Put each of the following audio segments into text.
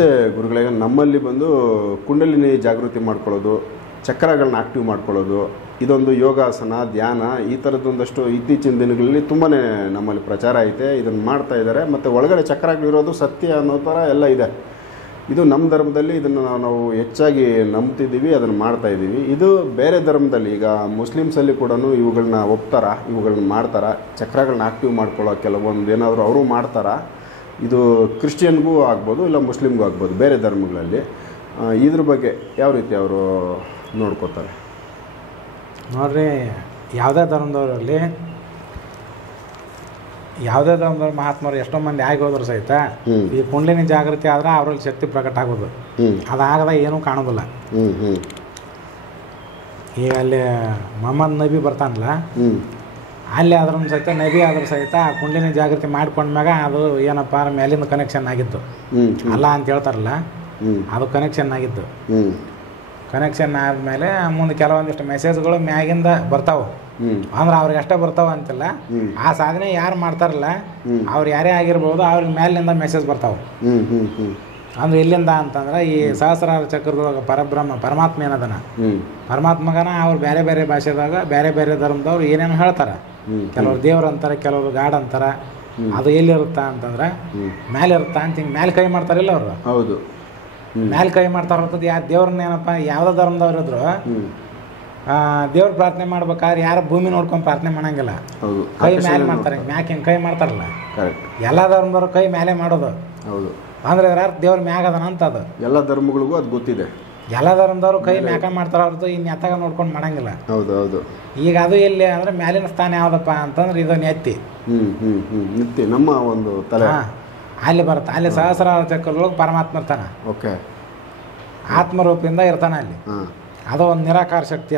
ನಮಸ್ತೆ ಗುರುಗಳೇ. ನಮ್ಮಲ್ಲಿ ಬಂದು ಕುಂಡಲಿನಿ ಜಾಗೃತಿ ಮಾಡ್ಕೊಳ್ಳೋದು, ಚಕ್ರಗಳನ್ನ ಆಕ್ಟಿವ್ ಮಾಡ್ಕೊಳ್ಳೋದು, ಇದೊಂದು ಯೋಗಾಸನ, ಧ್ಯಾನ, ಈ ಥರದ್ದೊಂದಷ್ಟು ಇತ್ತೀಚಿನ ದಿನಗಳಲ್ಲಿ ತುಂಬಾ ನಮ್ಮಲ್ಲಿ ಪ್ರಚಾರ ಐತೆ. ಇದನ್ನು ಮಾಡ್ತಾ ಇದ್ದಾರೆ. ಮತ್ತು ಒಳಗಡೆ ಚಕ್ರಗಳಿರೋದು ಸತ್ಯ ಅನ್ನೋ ಥರ ಎಲ್ಲ ಇದೆ. ಇದು ನಮ್ಮ ಧರ್ಮದಲ್ಲಿ ಇದನ್ನು ನಾವು ಹೆಚ್ಚಾಗಿ ನಂಬ್ತಿದ್ದೀವಿ, ಅದನ್ನು ಮಾಡ್ತಾಯಿದ್ದೀವಿ. ಇದು ಬೇರೆ ಧರ್ಮದಲ್ಲಿ, ಈಗ ಮುಸ್ಲಿಮ್ಸಲ್ಲಿ ಕೂಡ ಇವುಗಳನ್ನ ಒಪ್ತಾರ, ಇವುಗಳನ್ನ ಮಾಡ್ತಾರ. ಚಕ್ರಗಳನ್ನ ಆಕ್ಟಿವ್ ಮಾಡ್ಕೊಳ್ಳೋ ಕೆಲವೊಂದು ಏನಾದರೂ ಅವರು ಮಾಡ್ತಾರ. ಇದು ಕ್ರಿಶ್ಚಿಯನ್ಗೂ ಆಗ್ಬೋದು, ಇಲ್ಲ ಮುಸ್ಲಿಮ್ಗೂ ಆಗ್ಬೋದು ಬೇರೆ ಧರ್ಮಗಳಲ್ಲಿ. ಇದ್ರ ಬಗ್ಗೆ ಯಾವ ರೀತಿ ಅವರು ನೋಡ್ಕೋತಾರೆ ನೋಡ್ರಿ, ಯಾವುದೇ ಧರ್ಮದವರಲ್ಲಿ ಮಹಾತ್ಮರು ಎಷ್ಟೋ ಮಂದಿ ಆಗಿ ಹೋದ್ರು ಸಹಿತ ಈ ಕುಂಡಲಿನಿ ಜಾಗೃತಿ ಆದ್ರೆ ಅವರಲ್ಲಿ ಶಕ್ತಿ ಪ್ರಕಟ ಆಗೋದು, ಅದಾಗದ ಏನೂ ಕಾಣೋದಿಲ್ಲ. ಈಗ ಅಲ್ಲಿ ಮೊಹಮ್ಮದ್ ನಬಿ ಬರ್ತಾನಲ್ಲ, ಅಲ್ಲಿ ಆದ್ರೂ ಸಹಿತ ನಬಿ ಆದ್ರೂ ಸಹಿತ ಆ ಕುಂಡಲಿನಿ ಜಾಗೃತಿ ಮಾಡ್ಕೊಂಡ್ಮ್ಯಾಗ ಅದು ಏನಪ್ಪ ಮೇಲಿಂದ ಕನೆಕ್ಷನ್ ಆಗಿತ್ತು ಅಲ್ಲ ಅಂತ ಹೇಳ್ತಾರಲ್ಲ, ಅದು ಕನೆಕ್ಷನ್ ಆಗಿತ್ತು. ಕನೆಕ್ಷನ್ ಆದಮೇಲೆ ಮುಂದೆ ಕೆಲವೊಂದಿಷ್ಟು ಮೆಸೇಜ್ಗಳು ಮ್ಯಾಗಿಂದ ಬರ್ತಾವೆ. ಅಂದ್ರೆ ಅವ್ರಿಗೆ ಅಷ್ಟೇ ಬರ್ತಾವ ಅಂತಿಲ್ಲ, ಆ ಸಾಧನೆ ಯಾರು ಮಾಡ್ತಾರಲ್ಲ ಅವ್ರು ಯಾರೇ ಆಗಿರ್ಬೋದು, ಅವ್ರಿಗೆ ಮೇಲಿಂದ ಮೆಸೇಜ್ ಬರ್ತಾವೆ. ಅಂದ್ರೆ ಎಲ್ಲಿಂದ ಅಂತಂದ್ರೆ ಈ ಸಹಸ್ರಾರ ಚಕ್ರದೊಳಗೆ ಪರಮಾತ್ಮ ಏನದನ, ಪರಮಾತ್ಮಗನ ಅವ್ರು ಬೇರೆ ಬೇರೆ ಭಾಷೆದಾಗ ಬೇರೆ ಬೇರೆ ಧರ್ಮದವ್ರು ಏನೇನು ಹೇಳ್ತಾರೆ. ಕೆಲವ್ರು ದೇವ್ರು ಅಂತಾರೆ, ಕೆಲವ್ರು ಗಾಡ್ ಅಂತಾರೆ. ಅದು ಎಲ್ಲಿರುತ್ತಾ ಅಂತಂದ್ರೆ ಮೇಲೆ ಇರುತ್ತಾ ಅಂತ ಹಿಂಗೆ ಮೇಲೆ ಕೈ ಮಾಡ್ತಾರಿಲ್ಲ ಅವರು. ಹೌದು, ಮೇಲೆ ಕೈ ಮಾಡ್ತಾರ ಹೊರತದ್ದು ಯಾವ ದೇವ್ರನ್ನ ಏನಪ್ಪ ಯಾವುದೇ ಧರ್ಮದವ್ರು ಇದ್ರು ದೇವ್ರ ಪ್ರಾರ್ಥನೆ ಮಾಡ್ಬೇಕಾದ್ರೆ ಯಾರು ಭೂಮಿ ನೋಡ್ಕೊಂಡು ಪ್ರಾರ್ಥನೆ ಮಾಡಂಗಿಲ್ಲ, ಕೈ ಮೇಲೆ ಮಾಡ್ತಾರೆ. ಮ್ಯಾಕ್ ಹಿಂಗೆ ಕೈ ಮಾಡ್ತಾರಲ್ಲ, ಎಲ್ಲ ಧರ್ಮದವ್ರು ಕೈ ಮೇಲೆ ಮಾಡೋದು. ಹೌದು, ಅಂದ್ರೆ ದೇವ್ರ ಮ್ಯಾಗ ಅದನ ಅಂತ. ಅದು ಎಲ್ಲ ಧರ್ಮಗಳಿಗೂ ಅದು ಗೊತ್ತಿದೆ. ಎಲ್ಲ ಧರ್ಮದವ್ರು ಕೈ ಮ್ಯಾಕ ಮಾಡ್ತಾರ ಹೊರತು ಇನ್ನು ಎತ್ತಾಗ ನೋಡ್ಕೊಂಡು ಮಾಡಂಗಿಲ್ಲ. ಹೌದು ಹೌದು. ಈಗ ಅದು ಎಲ್ಲಿ ಅಂದ್ರೆ ಮ್ಯಾಲಿನ ಸ್ಥಾನ ಯಾವ್ದಪ್ಪ ಅಂತಂದ್ರೆ ಇದು ನೆತ್ತಿ. ನೆತ್ತಿ ನಮ್ಮ ಒಂದು ತಲೆ ಅಲ್ಲಿ ಬರುತ್ತೆ. ಅಲ್ಲಿ ಸಹಸ್ರಾರ ಚಕ್ರದೊಳಗೆ ಪರಮಾತ್ಮ ಇರ್ತಾನೆ. ಓಕೆ, ಆತ್ಮರೂಪದಿಂದ ಇರ್ತಾನೆ ಅಲ್ಲಿ. ಅದು ಒಂದು ನಿರಾಕಾರ ಶಕ್ತಿ.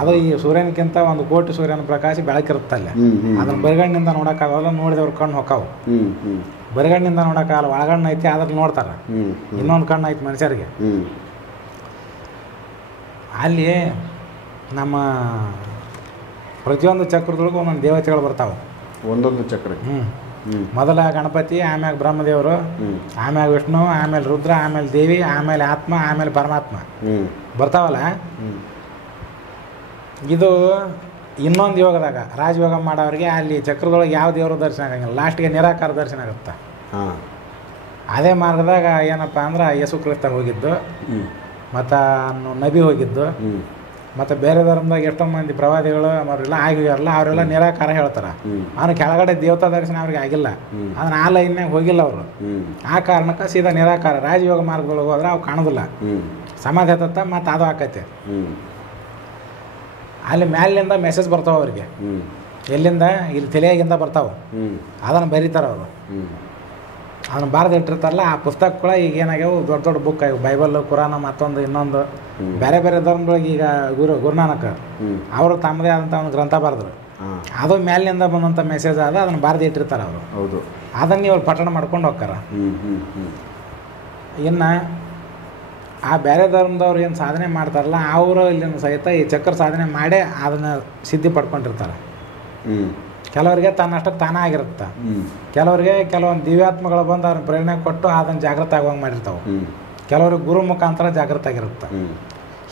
ಅದು ಈ ಸೂರ್ಯನಕ್ಕಿಂತ 1 ಕೋಟಿ ಸೂರ್ಯನ ಪ್ರಕಾಶ ಬೆಳಕಿರುತ್ತೆ ಅಲ್ಲಿ. ಅದನ್ನ ಬರಿಗಣ್ಣಿಂದ ನೋಡೋಕ್ಕಾಗಲ್ಲ, ನೋಡಿದವ್ರ ಕಣ್ಣು ಹೊಕ್ಕಾವು. ಬರಿಗಣ್ಣಿಂದ ನೋಡೋಕ್ಕಾಗಲ್ಲ, ಒಳಗಣ್ಣು ಐತಿ ಅದ್ರಲ್ಲಿ ನೋಡ್ತಾರೆ. ಇನ್ನೊಂದು ಕಣ್ಣು ಐತಿ ಮನುಷ್ಯರಿಗೆ. ಅಲ್ಲಿ ನಮ್ಮ ಪ್ರತಿಯೊಂದು ಚಕ್ರದೊಳಗೂ ಒಂದೊಂದು ದೇವತೆಗಳು ಬರ್ತಾವೆ. ಒಂದೊಂದು ಚಕ್ರ ಮೊದಲ ಗಣಪತಿ, ಆಮ್ಯಾಗ ಬ್ರಹ್ಮದೇವರು, ಆಮ್ಯಾಗ ವಿಷ್ಣು, ಆಮೇಲೆ ರುದ್ರ, ಆಮೇಲೆ ದೇವಿ, ಆಮೇಲೆ ಆತ್ಮ, ಆಮೇಲೆ ಪರಮಾತ್ಮ ಬರ್ತಾವಲ್ಲ. ಇದು ಇನ್ನೊಂದು ಯೋಗದಾಗ ರಾಜಯೋಗ ಮಾಡೋರಿಗೆ ಅಲ್ಲಿ ಚಕ್ರದೊಳಗೆ ಯಾವ ದೇವರು ದರ್ಶನ ಆಗಂಗಿಲ್ಲ, ಲಾಸ್ಟ್ಗೆ ನಿರಾಕಾರ ದರ್ಶನ ಆಗುತ್ತೆ. ಅದೇ ಮಾರ್ಗದಾಗ ಏನಪ್ಪ ಅಂದ್ರೆ ಯೇಸು ಕ್ರಿಸ್ತ ಹೋಗಿದ್ದು, ಮತ್ತು ನಬಿ ಹೋಗಿದ್ದು, ಮತ್ತು ಬೇರೆ ಧರ್ಮದಾಗ ಎಷ್ಟೋ ಮಂದಿ ಪ್ರವಾದಿಗಳು ಅವರೆಲ್ಲ ಆಗಿರಲ್ಲ, ಅವರೆಲ್ಲ ನಿರಾಕಾರ ಹೇಳ್ತಾರೆ. ಅವನು ಕೆಳಗಡೆ ದೇವತಾ ದರ್ಶನ ಅವ್ರಿಗೆ ಆಗಿಲ್ಲ, ಅದನ್ನ ಆ ಲೈನ್ನಾಗ ಹೋಗಿಲ್ಲ ಅವರು. ಆ ಕಾರಣಕ್ಕೆ ಸೀದಾ ನಿರಾಕಾರ ರಾಜಯೋಗ ಮಾರ್ಗದೊಳಗೆ ಹೋದ್ರೆ ಅವು ಕಾಣೋದಿಲ್ಲ, ಸಮಾಧಿ ಹತ್ತ ಮತ್ತು ಅದು ಆಕೈತೆ. ಅಲ್ಲಿ ಮ್ಯಾಲಿಂದ ಮೆಸೇಜ್ ಬರ್ತಾವೆ ಅವ್ರಿಗೆ. ಎಲ್ಲಿಂದ? ಇಲ್ಲಿ ತಲೆಯಾಗಿಂದ ಬರ್ತಾವೆ. ಅದನ್ನು ಬರೀತಾರೆ ಅವರು. ಅದನ್ನು ಬಾರ್ದು ಇಟ್ಟಿರ್ತಾರಲ್ಲ, ಆ ಪುಸ್ತಕಗಳು ಈಗ ಏನಾಗ್ಯಾವು ದೊಡ್ಡ ದೊಡ್ಡ ಬುಕ್ ಆಗ್ಯಾವ. ಬೈಬಲ್, ಕುರಾನ, ಮತ್ತೊಂದು ಇನ್ನೊಂದು ಬೇರೆ ಬೇರೆ ಧರ್ಮಗಳಿಗೆ. ಈಗ ಗುರುನಾನಕ್ ಅವರು ತಮ್ಮದೇ ಆದಂಥ ಒಂದು ಗ್ರಂಥ ಬರೆದ್ರು. ಅದು ಮೇಲಿನಿಂದ ಬಂದಂಥ ಮೆಸೇಜ್ ಆದ, ಅದನ್ನು ಬಾರ್ದು ಇಟ್ಟಿರ್ತಾರೆ ಅವರು. ಹೌದು, ಅದನ್ನು ಇವ್ರು ಪಠಣ ಮಾಡ್ಕೊಂಡು ಹೋಗ್ತಾರ. ಇನ್ನು ಆ ಬೇರೆ ಧರ್ಮದವ್ರು ಏನು ಸಾಧನೆ ಮಾಡ್ತಾರಲ್ಲ, ಅವರು ಇಲ್ಲಿನ ಸಹಿತ ಈ ಚಕ್ರ ಸಾಧನೆ ಮಾಡೇ ಅದನ್ನು ಸಿದ್ಧಿ ಪಡ್ಕೊಂಡಿರ್ತಾರೆ. ಕೆಲವರಿಗೆ ತನ್ನಷ್ಟಕ್ಕೆ ತಾನೇ ಆಗಿರುತ್ತೆ, ಕೆಲವರಿಗೆ ಕೆಲವೊಂದು ದಿವ್ಯಾತ್ಮಗಳು ಬಂದು ಅವ್ರನ್ನ ಪ್ರೇರಣೆ ಕೊಟ್ಟು ಅದನ್ನು ಜಾಗೃತ ಆಗುವಂಗೆ ಮಾಡಿರ್ತಾವೆ. ಕೆಲವ್ರಿಗೆ ಗುರು ಮುಖಾಂತರ ಜಾಗೃತ ಆಗಿರುತ್ತೆ.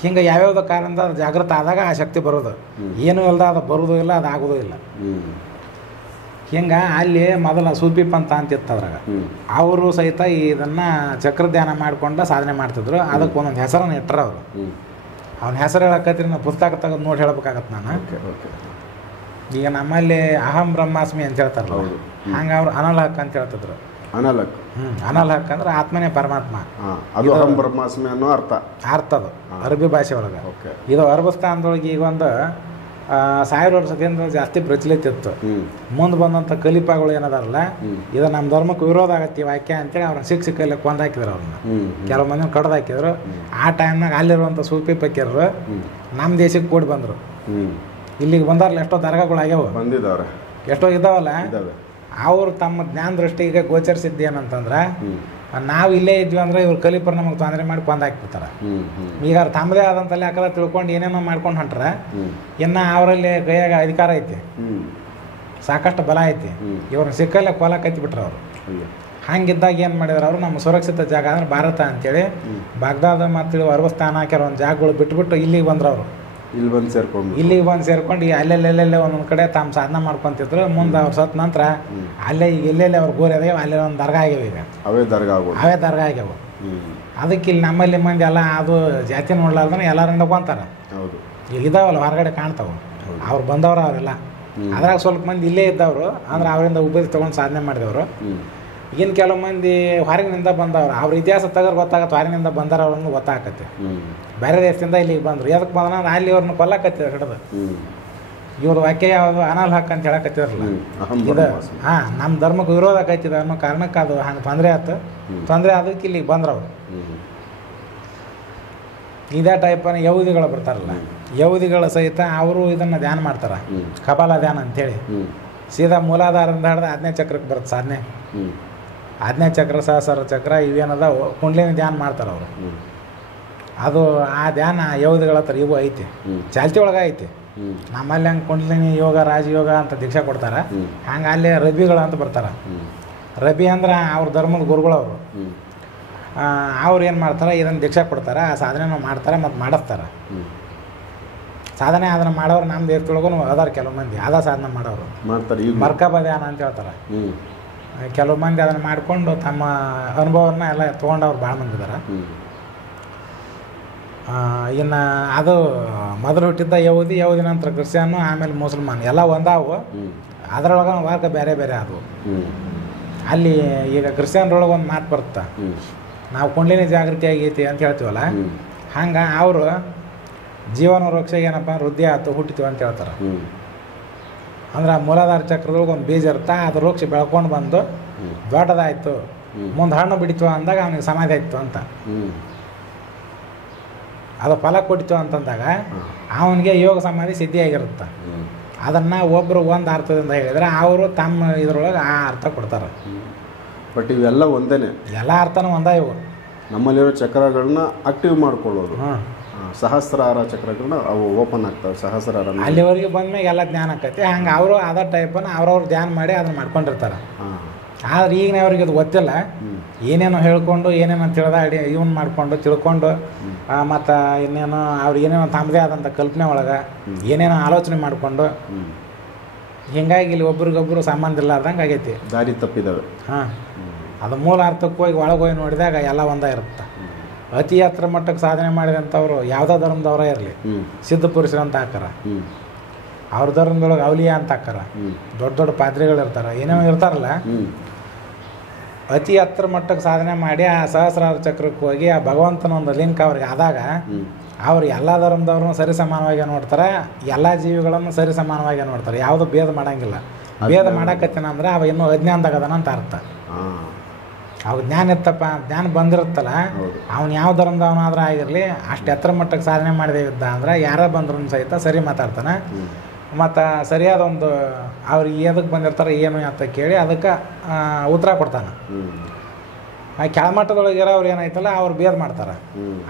ಹಿಂಗೆ ಯಾವ್ಯಾವ್ದು ಕಾರಣದಿಂದ ಅದು ಜಾಗೃತ ಆದಾಗ ಆ ಶಕ್ತಿ ಬರೋದು. ಏನೂ ಇಲ್ಲದ ಅದು ಬರೋದು ಇಲ್ಲ, ಅದು ಆಗೋದು ಇಲ್ಲ. ಹಿಂಗೆ ಅಲ್ಲಿ ಮೊದಲ ಸೂಫಿ ಪಂಥ ಅಂತಿತ್ತು. ಅದ್ರಾಗ ಅವರು ಸಹಿತ ಇದನ್ನು ಚಕ್ರ ಧ್ಯಾನ ಮಾಡಿಕೊಂಡು ಸಾಧನೆ ಮಾಡ್ತಿದ್ರು. ಅದಕ್ಕೆ ಒಂದೊಂದು ಹೆಸರನ್ನು ಇಟ್ಟರು ಅವರು. ಅವನ ಹೆಸರು ಹೇಳಕತ್ರಿ, ನಾವು ಪುಸ್ತಕ ತೆಗೆದು ನೋಡಿ ಹೇಳ್ಬೇಕಾಗತ್ತೆ ನಾನು. ಈಗ ನಮ್ಮಲ್ಲಿ ಅಹಂ ಬ್ರಹ್ಮಾಸ್ಮಿ ಅಂತ ಹೇಳ್ತಾರಲ್ಲ, ಹಂಗೆ ಅವ್ರು ಅನಲ್ ಹಕ್ ಅಂತ ಹೇಳ್ತಿದ್ರು. ಅನಲ್ ಹಕ್ ಅಂದ್ರೆ ಆತ್ಮನೇ ಪರಮಾತ್ಮ. ಅದು ಅಹಂ ಬ್ರಹ್ಮಾಸ್ಮಿ ಅನ್ನೋ ಅರ್ಥ ಅದು ಅರಬಿ ಭಾಷೆ ಒಳಗೆ. ಇದು ಅರಬಸ್ಥಾನದೊಳಗೆ ಈಗ ಒಂದು 1000 ವರ್ಷದಿಂದ ಜಾಸ್ತಿ ಪ್ರಚಲಿತ ಇತ್ತು. ಮುಂದೆ ಬಂದಂಥ ಕಲಿಪಾಗಳು ಏನದಾರಲ್ಲ, ಇದು ನಮ್ಮ ಧರ್ಮಕ್ಕೆ ವಿರೋಧ ಆಗತ್ತೆ ಈ ವಾಕ್ಯ ಅಂತೇಳಿ ಅವ್ರನ್ನ ಸಿಕ್ಕಲ್ಲಿ ಕೊಂದು ಹಾಕಿದ್ರು. ಅವ್ರನ್ನ ಕೆಲವು ಮಂದಿ ಕಡ್ದು ಹಾಕಿದ್ರು. ಆ ಟೈಮ್ನಾಗ ಅಲ್ಲಿರುವಂಥ ಸೂಫಿ ಫಕೀರರು ನಮ್ಮ ದೇಶಕ್ಕೆ ಕೂಡಿ ಬಂದರು. ಇಲ್ಲಿಗೆ ಬಂದಾರಲ್ಲ, ಎಷ್ಟೋ ದರ್ಗಾಗಳು ಆಗ್ಯಾವ, ಬಂದಿದ್ದಾವ್ರೆ, ಎಷ್ಟೋ ಇದ್ದಾವಲ್ಲ. ಅವ್ರು ತಮ್ಮ ಜ್ಞಾನ ದೃಷ್ಟಿಗೆ ಗೋಚರಿಸಿದ್ದು ಏನಂತಂದ್ರೆ, ನಾವು ಇಲ್ಲೇ ಇದ್ವಿ ಅಂದ್ರೆ ಇವ್ರು ಕಲಿಪರ್ ನಮಗೆ ತೊಂದರೆ ಮಾಡಿ ಕೊಂದು ಹಾಕ್ಬಿಡ್ತಾರೆ. ಈಗ ಅವ್ರು ತಮ್ಮದೇ ಆದಂತಲ್ಲಿ ಹಾಕಲ್ಲ ತಿಳ್ಕೊಂಡು ಏನೇನೋ ಮಾಡ್ಕೊಂಡು ಹೊಂಟ್ರೆ, ಇನ್ನು ಅವರಲ್ಲಿ ಕೈಯಾಗ ಅಧಿಕಾರ ಐತಿ, ಸಾಕಷ್ಟು ಬಲ ಐತಿ. ಇವ್ರನ್ನ ಸಿಕ್ಕಲ್ಲೇ ಕೊಲ ಕತ್ತಿ ಬಿಟ್ರು ಅವರು. ಹಂಗಿದ್ದಾಗ ಏನು ಮಾಡಿದ್ರು ಅವರು ನಮ್ಮ ಸುರಕ್ಷಿತ ಜಾಗ ಅಂದ್ರೆ ಭಾರತ ಅಂತೇಳಿ ಬಾಗ್ದಾದ ಮತ್ತು ಅರ್ವಸ್ಥಾನ ಕೆಲವೊಂದು ಜಾಗಗಳು ಬಿಟ್ಬಿಟ್ಟು ಇಲ್ಲಿಗೆ ಬಂದ್ರು ಅವರು. ಇಲ್ಲಿ ಬಂದು ಸೇರ್ಕೊಂಡು ಈ ಅಲ್ಲೆಲ್ಲೆಲ್ಲೆಲ್ಲೇ ಒಂದೊಂದು ಕಡೆ ತಾವು ಸಾಧನೆ ಮಾಡ್ಕೊತಿದ್ರು. ಮುಂದೆ ಅವ್ರು ಸತ್ತ ನಂತರ ಅಲ್ಲೇ ಈಗ ಎಲ್ಲೆಲ್ಲಿ ಅವ್ರು ಗೋರಿ ಅದಾವೆ ಅಲ್ಲೇ ಒಂದು ದರ್ಗಾ ಆಗ್ಯಾವ. ಈಗ ಅವೇ ದರ್ಗಾ ಆಗ್ಯಾವ. ಅದಕ್ಕೆ ಇಲ್ಲಿ ನಮ್ಮಲ್ಲಿ ಮಂದಿ ಎಲ್ಲ ಅದು ಜಾತಿ ನೋಡ್ಲಾರ್ದನ ಎಲ್ಲರಿಂದ ಕೊಂತಾರೆ. ಈಗ ಇದಾವಲ್ಲ ಹೊರಗಡೆ ಕಾಣ್ತಾವೆ, ಅವ್ರು ಬಂದವರು ಅವರೆಲ್ಲ. ಅದ್ರಾಗ ಸ್ವಲ್ಪ ಮಂದಿ ಇಲ್ಲೇ ಇದ್ದವರು ಅಂದ್ರೆ ಅವರಿಂದ ಉಪಯೋಗ ತೊಗೊಂಡು ಸಾಧನೆ ಮಾಡಿದವರು. ಈಗಿನ ಕೆಲವು ಮಂದಿ ಹೊರಗಿನಿಂದ ಬಂದವ್ರು, ಅವ್ರ ಇತಿಹಾಸ ತೆಗೆದ್ರೆ ಗೊತ್ತಾಗತ್ತೆ ಹೊರಗಿನಿಂದ ಬಂದಾರ ಅವ್ರನ್ನ ಗೊತ್ತಾಗತ್ತೆ. ಬೇರೆ ದೇಶದಿಂದ ಇಲ್ಲಿಗೆ ಬಂದರು, ಎದಕ್ಕೆ ಬಂದ್ರ ಅಂದ್ರೆ ಅಲ್ಲಿ ಅವ್ರನ್ನ ಕೊಲ್ಲಕತ್ತಿದ್ರು ಹಿಡಿದು. ಇವ್ರ ವಾಕ್ಯ ಯಾವುದು ಅನಲ್ ಹಕ್ ಅಂತ ಹೇಳಕತ್ತಿದ್ರಲ್ಲ, ಇದು ನಮ್ಮ ಧರ್ಮಕ್ಕೆ ವಿರೋಧ ಆಕೈತಿದ ಅನ್ನೋ ಕಾರಣಕ್ಕೆ ಅದು ಹಂಗೆ ತೊಂದರೆ ಆಯ್ತು. ತೊಂದರೆ ಅದಕ್ಕೆ ಇಲ್ಲಿಗೆ ಬಂದ್ರವ್ರು. ಇದೇ ಟೈಪನ ಯಹೂದಿಗಳು ಬರ್ತಾರಲ್ಲ, ಯಹೂದಿಗಳ ಸಹಿತ ಅವರು ಇದನ್ನು ಧ್ಯಾನ ಮಾಡ್ತಾರೆ, ಕಪಾಲ ಧ್ಯಾನ ಅಂಥೇಳಿ. ಸೀದಾ ಮೂಲಾಧಾರದಿಂದ ಹಿಡ್ದು 10ನೇ ಚಕ್ರಕ್ಕೆ ಬರುತ್ತೆ ಸಾಧನೆ. 10ನೇ ಚಕ್ರ, ಸಹಸ್ರ ಚಕ್ರ ಇವೇನದ ಕುಂಡ್ಲಿನ ಧ್ಯಾನ ಮಾಡ್ತಾರೆ ಅವರು. ಅದು ಆ ಧ್ಯಾನ ಯಹೂದಿಗಳ ಹತ್ರ ಇವು ಐತಿ, ಚಾಲ್ತಿ ಒಳಗೆ ಐತಿ. ನಮ್ಮಲ್ಲಿ ಹಂಗೆ ಕುಂಡ್ಲಿನಿ ಯೋಗ, ರಾಜಯೋಗ ಅಂತ ದೀಕ್ಷಾ ಕೊಡ್ತಾರೆ. ಹಂಗೆ ಅಲ್ಲಿ ರಬಿಗಳು ಅಂತ ಬರ್ತಾರೆ. ರಬಿ ಅಂದ್ರೆ ಅವ್ರ ಧರ್ಮದ ಗುರುಗಳವರು. ಅವ್ರು ಏನು ಮಾಡ್ತಾರೆ, ಇದನ್ನು ದೀಕ್ಷಾ ಕೊಡ್ತಾರೆ, ಆ ಸಾಧನೆ ಮಾಡ್ತಾರೆ ಮತ್ತು ಮಾಡಿಸ್ತಾರೆ. ಸಾಧನೆ ಅದನ್ನು ಮಾಡೋರು ನಮ್ಮ ದೇಶದೊಳಗೂ ಅದಾರ ಕೆಲವು ಮಂದಿ, ಅದ ಸಾಧನೆ ಮಾಡೋರು ಮಾಡ್ತಾರೆ. ಮರ್ಕಬ ಧ್ಯಾನ ಅಂತ ಹೇಳ್ತಾರೆ. ಕೆಲವು ಮಂದಿ ಅದನ್ನು ಮಾಡಿಕೊಂಡು ತಮ್ಮ ಅನುಭವನ ಎಲ್ಲ ತೊಗೊಂಡವ್ರು ಭಾಳ ಮಂದಿ ಇದ್ದಾರೆ. ಇನ್ನು ಅದು ಮೊದಲು ಹುಟ್ಟಿದ್ದ ಯಹೂದಿ ನಂತರ ಕ್ರಿಶ್ಚಿಯನ್ನು, ಆಮೇಲೆ ಮುಸಲ್ಮಾನ್ ಎಲ್ಲ ಒಂದಾವು. ಅದರೊಳಗೆ ವರ್ಗ ಬೇರೆ ಬೇರೆ ಆದವು. ಅಲ್ಲಿ ಈಗ ಕ್ರಿಶ್ಚಿಯನ್ರೊಳಗೆ ಒಂದು ಮಾತು ಬರುತ್ತೆ, ನಾವು ಕುಂಡ್ಲಿನಿ ಜಾಗೃತಿ ಆಗೈತಿ ಅಂತ ಹೇಳ್ತೀವಲ್ಲ, ಹಂಗೆ ಅವರು ಜೀವನ ವೃಕ್ಷ ಏನಪ್ಪ ವೃದ್ಧಿ ಆಯ್ತು ಹುಟ್ಟಿತೀವಿ ಅಂತ ಹೇಳ್ತಾರೆ. ಅಂದ್ರೆ ಮೂಲಾಧಾರ ಚಕ್ರದೊಳಗೆ ಒಂದು ಬೀಜ ಇರುತ್ತೆ, ಅದು ವೃಕ್ಷ ಬೆಳ್ಕೊಂಡು ಬಂದು ದೊಡ್ಡದಾಯ್ತು, ಮುಂದೆ ಹಣ್ಣು ಬಿಡಿತು ಅಂದಾಗ ಅವನಿಗೆ ಸಮಾಧಿ ಆಯ್ತು ಅಂತ. ಅದು ಫಲ ಕೊಟ್ಟಿತು ಅಂತಂದಾಗ ಅವನಿಗೆ ಯೋಗ ಸಮಾಧಿ ಸಿದ್ಧಿಯಾಗಿರುತ್ತೆ. ಅದನ್ನು ಒಬ್ಬರು ಒಂದು ಅರ್ಥದಿಂದ ಹೇಳಿದರೆ ಅವರು ತಮ್ಮ ಇದರೊಳಗೆ ಆ ಅರ್ಥ ಕೊಡ್ತಾರೆ. ಬಟ್ ಇವೆಲ್ಲ ಒಂದೇನೆ, ಎಲ್ಲ ಅರ್ಥನೂ ಒಂದೇ. ಇವು ನಮ್ಮಲ್ಲಿರೋ ಚಕ್ರಗಳನ್ನ ಆಕ್ಟಿವ್ ಮಾಡ್ಕೊಳ್ಳೋದು. ಸಹಸ್ರಾರ ಚಕ್ರಗಳನ್ನ ಅವು ಓಪನ್ ಆಗ್ತವೆ. ಸಹಸ್ರಾರ ಅಲ್ಲಿವರೆಗೆ ಬಂದ್ಮೇಲೆ ಎಲ್ಲ ಜ್ಞಾನ ಆಕೈತಿ. ಹಂಗೆ ಅವರು ಅದ ಟೈಪನ್ನು ಅವ್ರವ್ರು ಧ್ಯಾನ ಮಾಡಿ ಅದನ್ನು ಮಾಡ್ಕೊಂಡಿರ್ತಾರೆ. ಆದ್ರೆ ಈಗಿನವ್ರಿಗೆ ಅದು ಗೊತ್ತಿಲ್ಲ. ಏನೇನೋ ಹೇಳ್ಕೊಂಡು ಏನೇನೋ ತಿಳಿದ ಇವನ್ ಮಾಡ್ಕೊಂಡು ತಿಳ್ಕೊಂಡು ಮತ್ತು ಇನ್ನೇನೋ ಅವ್ರು ಏನೇನೋ ತಮ್ಮದೇ ಆದಂಥ ಕಲ್ಪನೆ ಒಳಗೆ ಏನೇನೋ ಆಲೋಚನೆ ಮಾಡಿಕೊಂಡು ಹೀಗಾಗಿ ಇಲ್ಲಿ ಒಬ್ರಿಗೊಬ್ರು ಸಂಬಂಧ ಇಲ್ಲಾರ್ದಂಗೆ ಆಗೈತಿ, ದಾರಿ ತಪ್ಪಿದ್ದಾವೆ. ಅದು ಮೂಲ ಅರ್ಥಕ್ಕೆ ಹೋಗಿ ಒಳಗೆ ಹೋಗಿ ನೋಡಿದಾಗ ಎಲ್ಲ ಒಂದೇ ಇರುತ್ತೆ. ಅತಿ ಹತ್ರ ಮಟ್ಟಕ್ಕೆ ಸಾಧನೆ ಮಾಡಿದಂಥವ್ರು ಯಾವುದೋ ಧರ್ಮದವರೇ ಇರಲಿ, ಸಿದ್ಧ ಪುರುಷರು ಅಂತ ಹಾಕಾರ, ಅವ್ರ ಧರ್ಮದೊಳಗೆ ಅವಲಿಯ ಅಂತ ಹಾಕಾರ, ದೊಡ್ಡ ದೊಡ್ಡ ಪಾದ್ರಿಗಳು ಇರ್ತಾರೆ, ಏನೇನೋ ಇರ್ತಾರಲ್ಲ. ಅತಿ ಹತ್ರ ಮಟ್ಟಕ್ಕೆ ಸಾಧನೆ ಮಾಡಿ ಆ ಸಹಸ್ರಾರ ಚಕ್ರಕ್ಕೆ ಹೋಗಿ ಆ ಭಗವಂತನ ಒಂದು ಲಿಂಕ್ ಅವ್ರಿಗೆ ಆದಾಗ ಅವ್ರು ಎಲ್ಲ ಧರ್ಮದವ್ರನ್ನ ಸರಿ ಸಮಾನವಾಗಿ ನೋಡ್ತಾರೆ, ಎಲ್ಲ ಜೀವಿಗಳನ್ನು ಸರಿ ಸಮಾನವಾಗಿ ನೋಡ್ತಾರೆ. ಯಾವುದು ಭೇದ ಮಾಡೋಂಗಿಲ್ಲ. ಭೇದ ಮಾಡಕತ್ತೇನಂದ್ರೆ ಅವ ಇನ್ನೂ ಅಜ್ಞಾನದಾಗದಾನ ಅಂತ ಅರ್ಥ. ಅವಾಗ ಜ್ಞಾನ ಇತ್ತಪ್ಪ, ಜ್ಞಾನ ಬಂದಿರುತ್ತಲ್ಲ, ಅವ್ನು ಯಾವ ಧರ್ಮದವನಾದ್ರೂ ಆಗಿರಲಿ ಅಷ್ಟು ಎತ್ತರ ಮಟ್ಟಕ್ಕೆ ಸಾಧನೆ ಮಾಡಿದ ಅಂದ್ರೆ ಯಾರ ಬಂದ್ರೂ ಸಹಿತ ಸರಿ ಮಾತಾಡ್ತಾನೆ. ಮತ್ತು ಸರಿಯಾದ ಒಂದು ಅವ್ರಿಗೆ ಎದಕ್ಕೆ ಬಂದಿರ್ತಾರೆ ಏನು ಅಂತ ಕೇಳಿ ಅದಕ್ಕೆ ಉತ್ತರ ಕೊಡ್ತಾನೆ. ಆ ಕೆಳಮಟ್ಟದೊಳಗಿರೋ ಅವ್ರು ಏನಾಯ್ತಲ್ಲ ಅವ್ರು ಭೇದ ಮಾಡ್ತಾರೆ,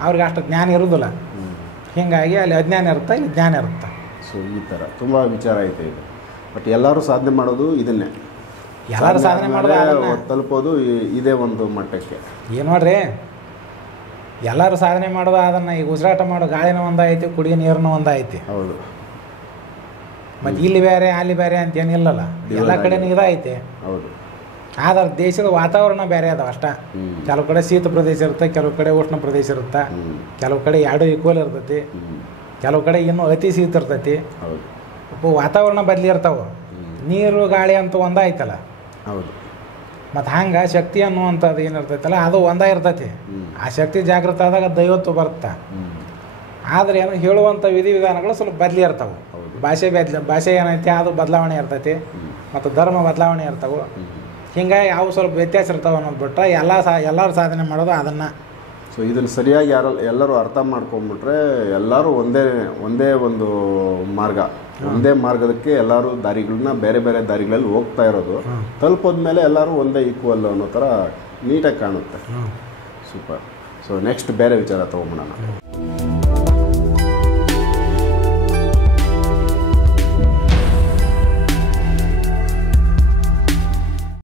ಅವ್ರಿಗೆ ಅಷ್ಟು ಜ್ಞಾನ ಇರೋದಿಲ್ಲ. ಹೀಗಾಗಿ ಅಲ್ಲಿ ಅಜ್ಞಾನ ಇರುತ್ತೆ, ಇಲ್ಲಿ ಜ್ಞಾನ ಇರುತ್ತೆ. ಸೊ ಈ ಥರ ತುಂಬ ವಿಚಾರ ಐತೆ ಇದು. ಬಟ್ ಎಲ್ಲರೂ ಸಾಧನೆ ಮಾಡೋದು ಇದನ್ನೇ, ಎಲ್ಲರೂ ಸಾಧನೆ ಮಾಡೋದು ತಲುಪೋದು ಇದೇ ಒಂದು ಮಟ್ಟಕ್ಕೆ. ಏನು ನೋಡ್ರಿ, ಎಲ್ಲರೂ ಸಾಧನೆ ಮಾಡೋದು ಅದನ್ನು ಈಗ ಉಸಿರಾಟ ಮಾಡೋ ಗಾಳಿನೂ ಒಂದಾಯ್ತಿ, ಕುಡಿಯೋ ನೀರನ್ನೂ ಒಂದಾಯ್ತಿ. ಹೌದು. ಮತ್ತು ಇಲ್ಲಿ ಬೇರೆ ಅಲ್ಲಿ ಬೇರೆ ಅಂತ ಏನಿಲ್ಲಲ್ಲ, ಎಲ್ಲ ಕಡೆನೂ ಇದೈತಿ. ಹೌದು. ಆದ್ರೆ ದೇಶದ ವಾತಾವರಣ ಬೇರೆ ಅದಾವ ಅಷ್ಟ. ಕೆಲವು ಕಡೆ ಶೀತ ಪ್ರದೇಶ ಇರುತ್ತೆ, ಕೆಲವು ಕಡೆ ಉಷ್ಣ ಪ್ರದೇಶ ಇರುತ್ತೆ, ಕೆಲವು ಕಡೆ ಎರಡು ಈಕ್ವಲ್ ಇರ್ತೈತಿ, ಕೆಲವು ಕಡೆ ಇನ್ನೂ ಅತಿ ಶೀತ ಇರ್ತೈತಿ. ವಾತಾವರಣ ಬದಲಿ ಇರ್ತಾವೆ. ನೀರು ಗಾಳಿ ಅಂತ ಒಂದಾಯ್ತಲ್ಲ. ಹೌದು. ಮತ್ತು ಹಂಗೆ ಶಕ್ತಿ ಅನ್ನುವಂಥದ್ದು ಏನಿರ್ತೈತಲ್ಲ ಅದು ಒಂದೇ ಇರ್ತೈತಿ. ಆ ಶಕ್ತಿ ಜಾಗೃತ ಆದಾಗ ದೈವತ್ವ ಬರುತ್ತೆ. ಆದರೆ ಏನು ಹೇಳುವಂಥ ವಿಧಿವಿಧಾನಗಳು ಸ್ವಲ್ಪ ಬದಲಿ ಇರ್ತಾವೆ. ಭಾಷೆ ಏನೈತಿ ಅದು ಬದಲಾವಣೆ ಇರ್ತೈತಿ, ಮತ್ತು ಧರ್ಮ ಬದಲಾವಣೆ ಇರ್ತಾವೆ. ಹೀಗಾಗಿ ಅವು ಸ್ವಲ್ಪ ವ್ಯತ್ಯಾಸ ಇರ್ತಾವೆ ಅನ್ನೋದು ಬಿಟ್ಟರೆ ಎಲ್ಲರೂ ಸಾಧನೆ ಮಾಡೋದು ಅದನ್ನು. ಸೊ ಇದನ್ನು ಸರಿಯಾಗಿ ಎಲ್ಲರೂ ಅರ್ಥ ಮಾಡ್ಕೊಂಡ್ಬಿಟ್ರೆ ಎಲ್ಲರೂ ಒಂದೇ ಒಂದು ಮಾರ್ಗ, ಒಂದೇ ಮಾರ್ಗದಕ್ಕೆ ಎಲ್ಲರೂ ದಾರಿಗಳನ್ನ ಬೇರೆ ಬೇರೆ ದಾರಿಗಳಲ್ಲಿ ಹೋಗ್ತಾ ಇರೋದು. ತಲುಪೋದ್ಮೇಲೆ ಎಲ್ಲರೂ ಒಂದೇ ಈಕ್ವಲ್ ಅನ್ನೋ ಥರ ನೀಟಾಗಿ ಕಾಣುತ್ತೆ. ಸೂಪರ್. ಸೊ ನೆಕ್ಸ್ಟ್ ಬೇರೆ ವಿಚಾರ ತೊಗೊಂಬಿಡೋಣ.